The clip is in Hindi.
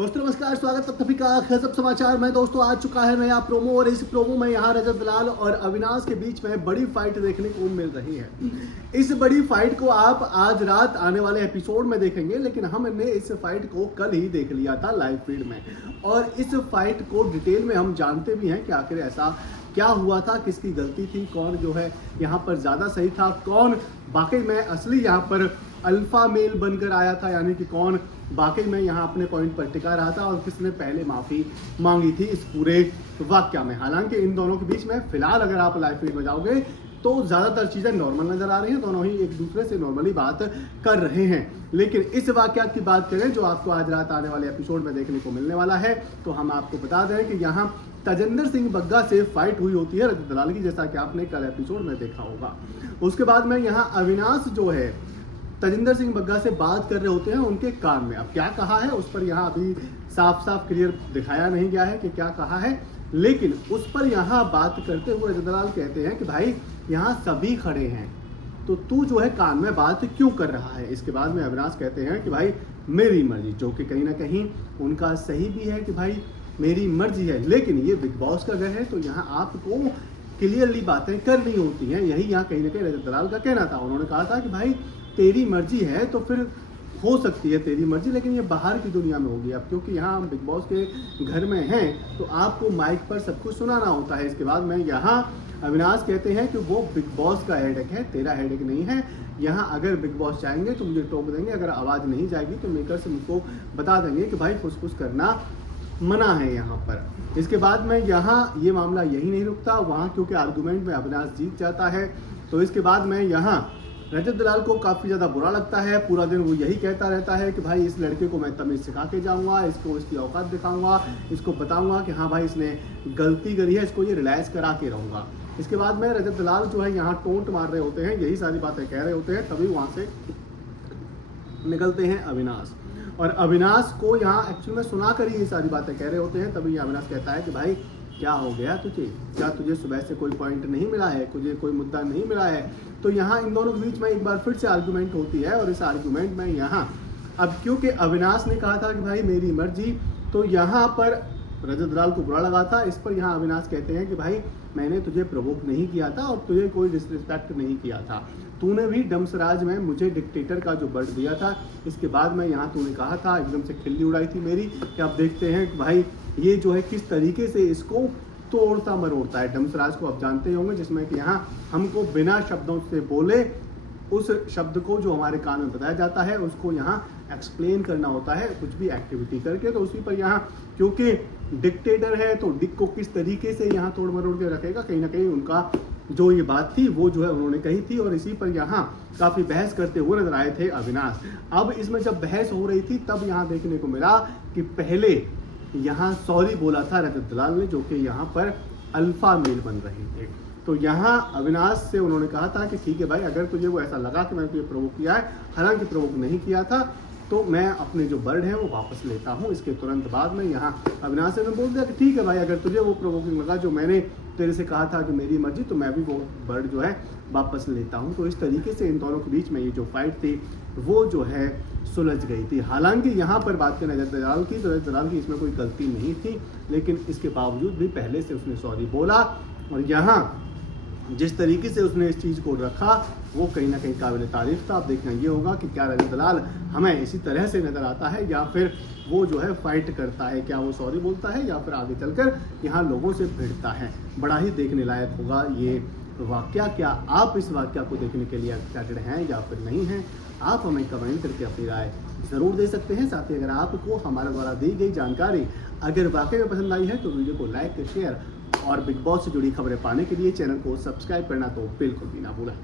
दोस्तों नमस्कार, स्वागत है सभी का गजब समाचार में। दोस्तों आ चुका है नया प्रोमो और इस प्रोमो में यहाँ रजत दलाल और अविनाश के बीच में बड़ी फाइट देखने को मिल रही है। इस बड़ी फाइट को आप आज रात आने वाले एपिसोड में देखेंगे, लेकिन हमने इस फाइट को कल ही देख लिया था लाइव फीड में और इस फाइट को डिटेल में हम जानते भी हैं कि आखिर ऐसा क्या हुआ था, किसकी गलती थी, कौन जो है यहाँ पर ज़्यादा सही था, कौन वाकई में असली यहाँ पर अल्फा मेल बनकर आया था, यानी कि कौन वाकई में यहाँ अपने पॉइंट पर टिका रहा था और किसने पहले माफ़ी मांगी थी इस पूरे वाक्य में। हालांकि इन दोनों के बीच में फिलहाल अगर आप लाइव फीड में जाओगे तो ज़्यादातर चीज़ें नॉर्मल नज़र आ रही हैं, दोनों ही एक दूसरे से नॉर्मली बात कर रहे हैं। लेकिन इस वाकया की बात करें जो आपको आज रात आने वाले एपिसोड में देखने को मिलने वाला है, तो हम आपको बता दें कि यहाँ तजिंदर सिंह बग्गा से फाइट हुई होती है रजत दलाल की, जैसा कि आपने कल एपिसोड में देखा होगा। उसके बाद में यहाँ अविनाश जो है तजिंदर सिंह बग्गा से बात कर रहे होते हैं उनके कान में। अब क्या कहा है उस पर यहाँ अभी साफ साफ क्लियर दिखाया नहीं गया है कि क्या कहा है, लेकिन उस पर यहाँ बात करते हुए रजत दलाल कहते हैं कि भाई यहाँ सभी खड़े हैं तो तू जो है कान में बात क्यों कर रहा है। इसके बाद में अविनाश कहते हैं कि भाई मेरी मर्जी, जो कि कहीं ना कहीं उनका सही भी है कि भाई मेरी मर्जी है, लेकिन ये बिग बॉस का घर है तो यहाँ आपको क्लियरली बातें करनी होती हैं। यही यहाँ कहीं ना कहीं रजत दलाल का कहना था। उन्होंने कहा था कि भाई तेरी मर्जी है तो फिर हो सकती है तेरी मर्जी, लेकिन ये बाहर की दुनिया में होगी। अब क्योंकि यहाँ हम बिग बॉस के घर में हैं तो आपको माइक पर सब कुछ सुनाना होता है। इसके बाद में यहाँ अविनाश कहते हैं कि वो बिग बॉस का हेडेक है, तेरा हेडेक नहीं है। यहाँ अगर बिग बॉस चाहेंगे तो मुझे टोक देंगे, अगर आवाज़ नहीं जाएगी तो मेकर से मुझको बता देंगे कि भाई फुसफुस करना मना है यहाँ पर। इसके बाद में यहाँ ये मामला यही नहीं रुकता, वहाँ क्योंकि आर्गूमेंट में अविनाश जीत जाता है तो इसके बाद में यहाँ रजत दलाल को काफ़ी ज़्यादा बुरा लगता है। पूरा दिन वो यही कहता रहता है कि भाई इस लड़के को मैं तमीज़ सिखा के जाऊँगा, इसको इसकी औकात दिखाऊँगा, इसको बताऊँगा कि हाँ भाई इसने गलती करी है, इसको ये रियलाइज़ करा के रहूँगा। इसके बाद में रजत दलाल जो है यहाँ टोंट मार रहे होते हैं, यही सारी बातें कह रहे होते हैं, तभी वहाँ से निकलते हैं अविनाश और अविनाश को यहाँ एक्चुअल में सुना कर ही ये सारी बातें कह रहे होते हैं। तभी अविनाश कहता है कि भाई क्या हो गया तुझे, क्या तुझे सुबह से कोई पॉइंट नहीं मिला है, तुझे कोई मुद्दा नहीं मिला है। तो यहाँ इन दोनों के बीच में एक बार फिर से आर्गूमेंट होती है और इस आर्गूमेंट में यहाँ अब क्योंकि अविनाश ने कहा था कि भाई मेरी मर्जी, तो यहाँ पर रजत दलाल को बुरा लगा था। इस पर यहाँ अविनाश कहते हैं कि भाई मैंने तुझे प्रोवोक नहीं किया था और तुझे कोई डिसरिस्पेक्ट नहीं किया था, तूने भी डमसराज में मुझे डिक्टेटर का जो वर्ड दिया था, इसके बाद में यहाँ तूने कहा था, एकदम से खिल्ली उड़ाई थी मेरी कि आप देखते हैं कि भाई ये जो है किस तरीके से इसको तोड़ता मरोड़ता है। डमसराज को आप जानते होंगे, जिसमें कि यहाँ हमको बिना शब्दों से बोले उस शब्द को जो हमारे कान में बताया जाता है उसको यहाँ एक्सप्लेन करना होता है कुछ भी एक्टिविटी करके। तो उसी पर यहाँ क्योंकि डिक्टेटर है तो डिक को किस तरीके से यहाँ तोड़ मरोड़ के रखेगा, कहीं ना कहीं उनका जो ये बात थी वो जो है उन्होंने कही थी और इसी पर यहाँ काफ़ी बहस करते हुए नजर आए थे अविनाश। अब इसमें जब बहस हो रही थी तब यहाँ देखने को मिला कि पहले यहाँ सॉरी बोला था रजत दलाल ने, जो कि यहाँ पर अल्फा मेल बन रहे थे। तो यहाँ अविनाश से उन्होंने कहा था कि ठीक है भाई, अगर तुझे वो ऐसा लगा कि मैंने तुझे प्रोवोक किया है, हालांकि प्रोवोक नहीं किया था, तो मैं अपने जो वर्ड है वो वापस लेता हूँ। इसके तुरंत बाद में यहाँ अविनाश ने बोल दिया कि ठीक है भाई, अगर तुझे वो प्रोवोकिंग लगा जो मैंने तेरे से कहा था कि मेरी मर्जी, तो मैं भी वो वर्ड जो है वापस लेता हूँ। तो इस तरीके से इन दोनों के बीच में ये जो फाइट थी वो जो है सुलझ गई थी। हालांकि यहाँ पर बात करें रजत दलाल की, तो रजत दलाल की इसमें कोई गलती नहीं थी, लेकिन इसके बावजूद भी पहले से उसने सॉरी बोला और यहाँ जिस तरीके से उसने इस चीज़ को रखा वो कहीं ना कहीं काबिल तारीफ था। अब देखना ये होगा कि क्या रजत दलाल हमें इसी तरह से नज़र आता है या फिर वो जो है फाइट करता है, क्या वो सॉरी बोलता है या फिर आगे चलकर यहाँ लोगों से भिड़ता है। बड़ा ही देखने लायक होगा ये वाकया। क्या आप इस वाकया को देखने के लिए एक्साइटेड हैं या फिर नहीं हैं, आप हमें कमेंट करके अपनी राय ज़रूर दे सकते हैं। साथ ही अगर आपको हमारे द्वारा दी गई जानकारी अगर वाकई में पसंद आई है तो वीडियो को लाइक शेयर और बिग बॉस से जुड़ी खबरें पाने के लिए चैनल को सब्सक्राइब करना तो बिल्कुल भी ना भूलें।